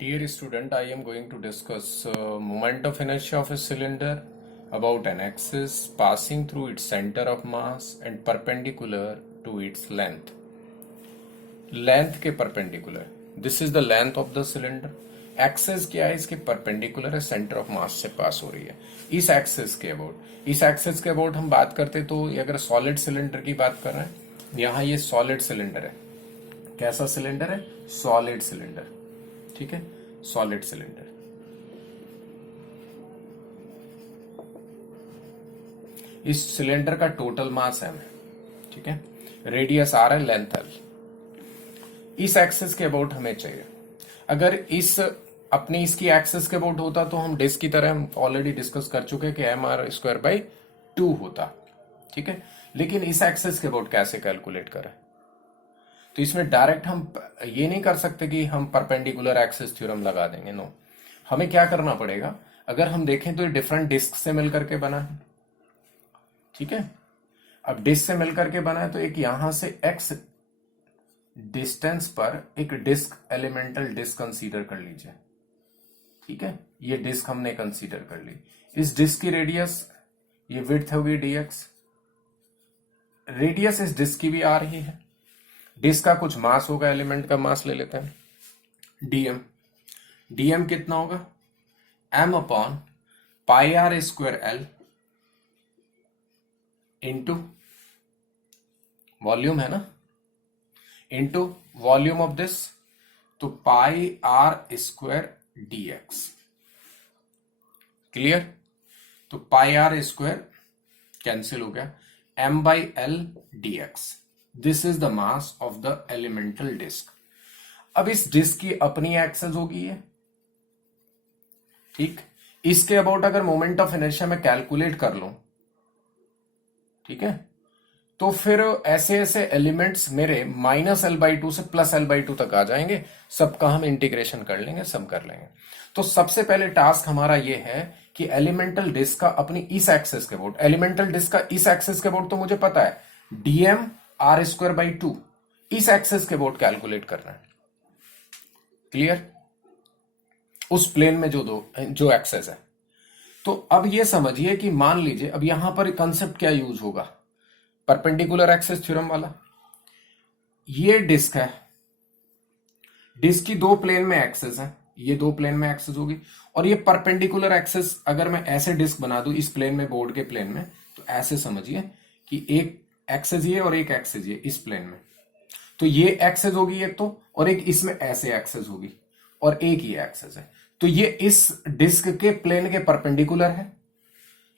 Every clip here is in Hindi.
Dear student, I am going to discuss moment of inertia of a cylinder about an axis passing through its center of mass and perpendicular to its length. Length के perpendicular. This is the length of the cylinder. Axis क्या है, इसके परपेंडिकुलर है, सेंटर ऑफ मास से पास हो रही है. इस एक्सेस के अबाउट हम बात करते तो अगर सॉलिड सिलेंडर की बात कर रहे हैं, यहां ये सॉलिड सिलेंडर है. कैसा सिलेंडर है? Solid cylinder. ठीक है, सॉलिड सिलेंडर. इस सिलेंडर का टोटल मास m है. ठीक है, रेडियस r है, लेंथ l. इस एक्सेस के अबाउट हमें चाहिए. अगर इस अपनी इसकी एक्सेस के अबाउट होता तो हम डिस्क की तरह हम ऑलरेडी डिस्कस कर चुके कि mr²/2 होता. ठीक है, लेकिन इस एक्सेस के अबाउट कैसे कैलकुलेट करें? तो इसमें डायरेक्ट हम ये नहीं कर सकते कि हम परपेंडिकुलर एक्सिस थ्योरम लगा देंगे. नो, हमें क्या करना पड़ेगा? अगर हम देखें तो ये डिफरेंट डिस्क से मिलकर के बना है. ठीक है, अब डिस्क से मिलकर के बना है तो एक यहां से x डिस्टेंस पर एक डिस्क, एलिमेंटल डिस्क कंसीडर कर लीजिए. ठीक है, ये डिस्क हमने कंसीडर कर ली. इस डिस्क की रेडियस, ये विड्थ होगी dx. रेडियस इस डिस्क की भी आ रही है. डिस्क का कुछ मास होगा, एलिमेंट का मास ले लेते हैं, dm. dm कितना होगा? m/πr²l इंटू वॉल्यूम है ना, इंटू वॉल्यूम ऑफ दिस, तो πr² dx. क्लियर? तो πr² कैंसिल हो गया, m/l dx. This is the mass of the elemental disc. अब इस डिस्क की अपनी एक्सेस होगी ये. ठीक, इसके अबाउट अगर मोमेंट ऑफ इनर्शिया में कैलकुलेट कर लो, ठीक है, तो फिर ऐसे ऐसे एलिमेंट्स मेरे -l/2 से +l/2 तक आ जाएंगे. सबका हम इंटीग्रेशन कर लेंगे, सब कर लेंगे. तो सबसे पहले टास्क हमारा ये है कि एलिमेंटल डिस्क का अपनी इस एक्सेस के अबाउट, एलिमेंटल डिस्क का इस एक्सेस के अबाउट तो मुझे पता है, dm r²/2, इस एक्सेस के अबाउट कैलकुलेट करना है. क्लियर? उस प्लेन में जो एक्सेस है. तो अब ये समझिए कि मान लीजिए अब यहां पर कंसेप्ट क्या यूज होगा, परपेंडिकुलर एक्सेस थ्योरम वाला. ये डिस्क है, डिस्क की दो प्लेन में एक्सेस है, ये दो प्लेन में एक्सेस होगी, और ये परपेंडिकुलर एक्सेस अगर मैं ऐसे डिस्क बना दूं इस प्लेन में, बोर्ड के प्लेन में, तो ऐसे समझिए कि एक एक्सेस ये और एक एक्सेस ये इस प्लेन में. तो ये एक्सेस होगी एक तो, और एक इसमें ऐसे एक्सेस होगी, और एक ये एक्सेस है. तो ये इस डिस्क के प्लेन के परपेंडिकुलर है.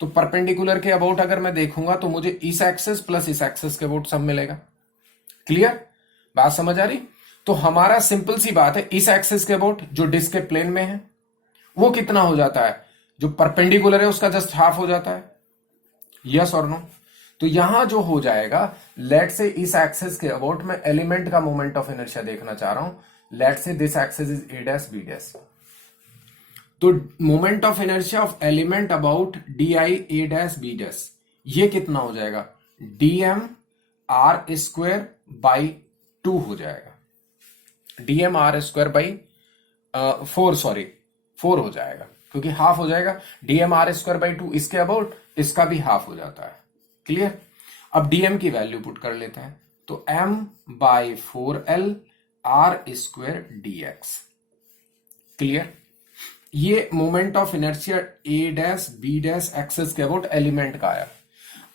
तो परपेंडिकुलर के अबाउट अगर मैं देखूंगा तो मुझे इस एक्सेस प्लस इस एक्सेस के अबाउट सब मिलेगा. क्लियर? बात समझ आ रही? तो हमारा सिंपल सी बात है, इस एक्सेस के अबाउट जो डिस्क के प्लेन में है वो कितना हो जाता है, जो परपेंडिकुलर है उसका जस्ट हाफ हो जाता है. यस और नो? तो यहां जो हो जाएगा, लेट से इस एक्सेस के अबाउट मैं एलिमेंट का मोमेंट ऑफ इनर्शिया देखना चाह रहा हूं. Let say this axis is a' b'. तो moment of inertia of element about di a', ये कितना हो जाएगा? dm r²/2 हो जाएगा. dm r²/4 हो जाएगा, क्योंकि हाफ हो जाएगा. dm r²/2 इसके अबाउट, इसका भी हाफ हो जाता है. क्लियर? अब dm की वैल्यू पुट कर लेते हैं, तो m/4l r² dx. क्लियर? ये moment of inertia a', b' axes के अबाउट एलिमेंट का आया.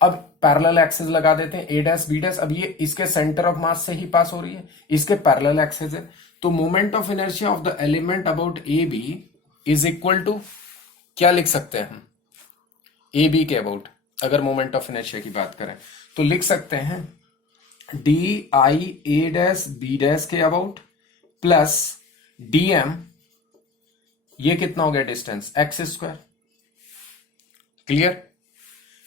अब पैरेलल एक्सेस लगा देते हैं, a', b'. अब ये इसके सेंटर ऑफ मास से ही पास हो रही है, इसके पैरेलल एक्सेस है. तो moment of inertia of the element about A B is equal to, क्या लिख सकते हैं हम ए बी के अबाउट? अगर मोमेंट ऑफ इनर्शिया की बात करें तो लिख सकते हैं डी आई a' b' के अबाउट प्लस dm, ये कितना हो गया डिस्टेंस, x². क्लियर?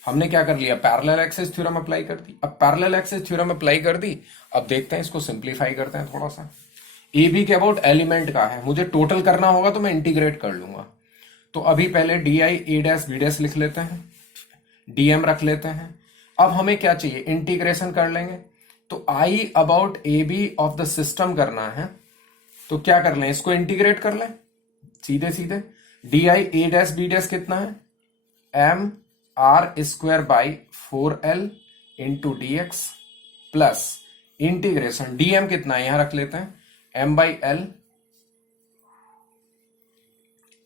हमने क्या कर लिया, पैरेलल एक्सेस थ्योरम अप्लाई कर दी. अब पैरेलल एक्सेस थ्योरम अप्लाई कर दी, अब देखते हैं इसको सिंप्लीफाई करते हैं थोड़ा सा. ए बी के अबाउट एलिमेंट का है, मुझे टोटल करना होगा तो मैं इंटीग्रेट कर लूंगा. तो अभी पहले डी आई a' b' लिख लेते हैं, dm रख लेते हैं. अब हमें क्या चाहिए, इंटीग्रेशन कर लेंगे. तो I about A B of the system करना है, तो क्या कर लें, इसको इंटीग्रेट कर लें. सीधे सीधे D I A dash B dash कितना है, M R square by 4l into D X plus integration DM कितना है, यहां रख लेते हैं, M by L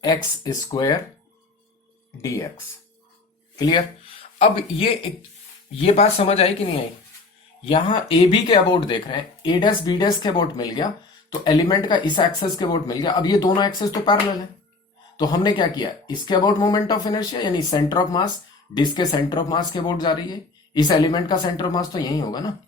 X square D X. Clear. अब ये बात समझ आई कि नहीं आई? यहां ए बी के अबाउट देख रहे हैं, ए डैश बी डैश के अबाउट मिल गया, तो एलिमेंट का इस एक्सेस के अबाउट मिल गया। अब ये दोनों एक्सेस तो पैरेलल है, तो हमने क्या किया, इसके अबाउट मोमेंट ऑफ इनर्शिया यानी सेंटर ऑफ मास, डिस्क के सेंटर ऑफ मास के अबाउट जा रही है, इस एलिमेंट का सेंटर ऑफ मास तो यही होगा ना,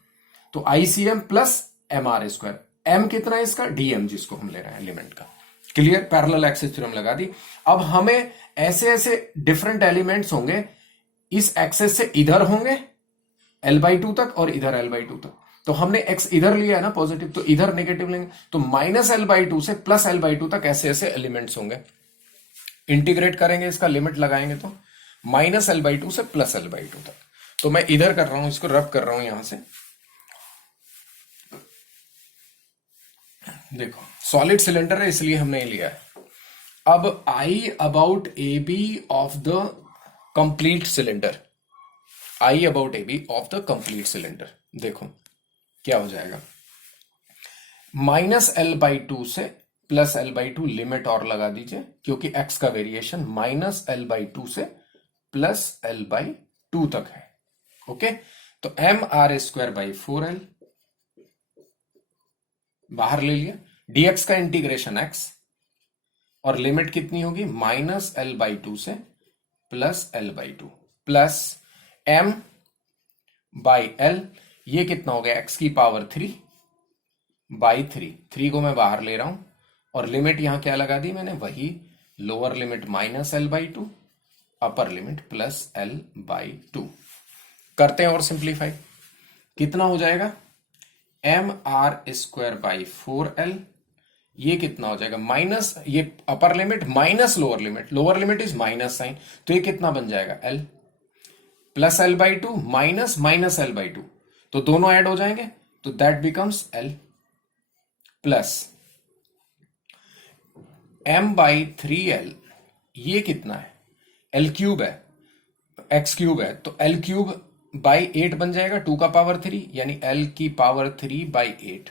तो ICM plus M R square, M कितना है इसका, डीएम जिसको हम ले रहे हैं एलिमेंट का। क्लियर। पैरेलल एक्सिस थ्योरम लगा दी। अब हमें ऐसे ऐसे डिफरेंट एलिमेंट्स होंगे, इस एक्सेस से इधर होंगे L/2 तक और इधर L/2 तक, तो हमने x इधर लिया है ना पॉजिटिव, तो इधर नेगेटिव लेंगे, तो -L/2 से +L/2 तक ऐसे ऐसे एलिमेंट्स होंगे। इंटीग्रेट करेंगे, इसका लिमिट लगाएंगे तो -L/2 से +L/2 तक। तो मैं इधर कर रहा हूं, इसको रब कर रहा हूं यहां से। देखो सॉलिड सिलेंडर है इसलिए हमने ये लिया है। अब I about A B of the complete cylinder, I about A B of the complete cylinder, देखो क्या हो जाएगा, -L/2 से +L/2 लिमिट और लगा दीजिए, क्योंकि x का वेरिएशन -L/2 से +L/2 तक है। ओके, तो mr²/4l बाहर ले लिया, dx का इंटीग्रेशन x, और लिमिट कितनी होगी, -L/2 से +L/2 प्लस m/l, ये कितना हो गया, x की पावर 3/3, 3 को मैं बाहर ले रहा हूं, और लिमिट यहां क्या लगा दी मैंने, वही lower limit -L/2, upper limit +L/2। करते हैं और सिंप्लीफाई, कितना हो जाएगा, mr²/4l, ये कितना हो जाएगा, माइनस ये upper limit minus lower limit, lower limit is minus sign, तो ये कितना बन जाएगा, l +L/2 माइनस -L/2, तो दोनों ऐड हो जाएंगे, तो that becomes l plus m/3l, ये कितना है, l³ है, x³ है, तो l³/8 बन जाएगा, 2 का पावर 3 यानी l की पावर 3/8।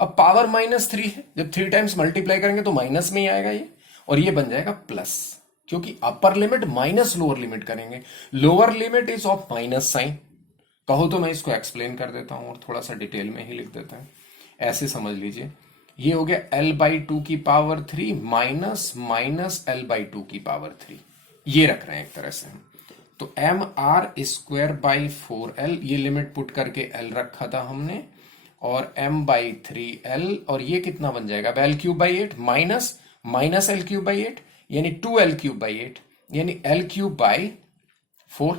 अब पावर -3 है, जब 3 टाइम्स मल्टीप्लाई करेंगे तो माइनस में ही आएगा ये, और ये बन जाएगा प्लस, क्योंकि upper limit minus lower limit करेंगे, lower limit is of minus sign. कहो तो मैं इसको एक्सप्लेन कर देता हूं और थोड़ा सा डिटेल में ही लिख देता हूं, ऐसे समझ लीजिए, ये हो गया L/2 की पावर 3 माइनस L/2 की पावर 3, ये रख रहे हैं एक तरह से हम, तो mr²/4l, ये लिमिट पुट करके l रखा था हमने, और m/3l, और ये कितना बन जाएगा, l³ माइनस -L³/8 यानी 2l³/8 यानी l³/4,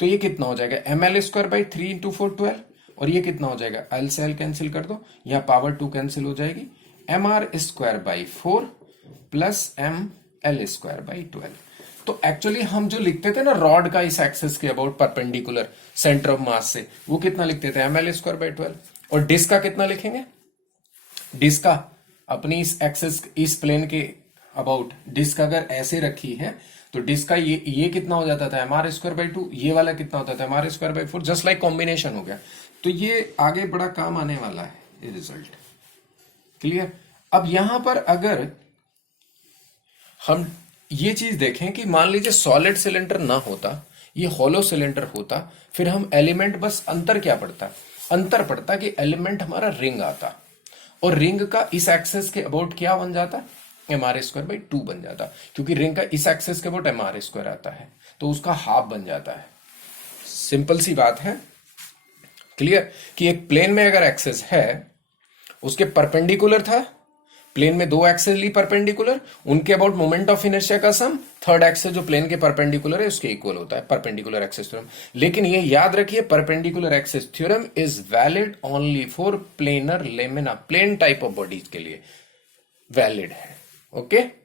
तो ये कितना हो जाएगा, ml²/3 इंटू 4 12, और ये कितना हो जाएगा, l से l कैंसिल कर दो, यहां पावर 2 कैंसिल हो जाएगी, mr²/4 प्लस ml²/12। तो एक्चुअली हम जो लिखते थे ना रॉड का इस एक्सेस के about perpendicular centre of mass से, वो कितना लिखते थे, ml²/12, और डिस्क का कितना लिखेंगे, डिस्क का अपनी इस एक्सेस, इस प्लेन के अबाउट डिस्क अगर ऐसे रखी है, तो डिस्क का ये कितना हो जाता था, mr²/2, ये वाला कितना होता था, mr²/4, जस्ट लाइक कॉम्बिनेशन हो गया। तो ये आगे बड़ा काम आने वाला है ये रिजल्ट। क्लियर। अब यहां पर अगर हम ये चीज देखें कि मान लीजिए सॉलिड सिलेंडर ना होता, ये हॉलो सिलेंडर होता, फिर हम एलिमेंट, बस अंतर क्या पड़ता, अंतर पड़ता कि एलिमेंट हमारा रिंग आता, और रिंग का इस एक्सेस के अबाउट क्या बन जाता, mr²/2 बन जाता, क्योंकि रिंग का इस एक्सेस के अबाउट mr² आता है, तो उसका हाफ बन जाता है। सिंपल सी बात है। क्लियर, कि एक प्लेन में अगर एक्सेस है, उसके परपेंडिकुलर था, प्लेन में 2 एक्सेस ली परपेंडिकुलर, उनके अबाउट मोमेंट ऑफ इनर्शिया का सम थर्ड एक्सेस जो प्लेन के परपेंडिकुलर है उसके इक्वल होता है, परपेंडिकुलर एक्सेस थ्योरम। लेकिन ये याद रखिए, perpendicular axes theorem is valid only for planar lamina, plane type of bodies के लिए वैलिड है। ओके।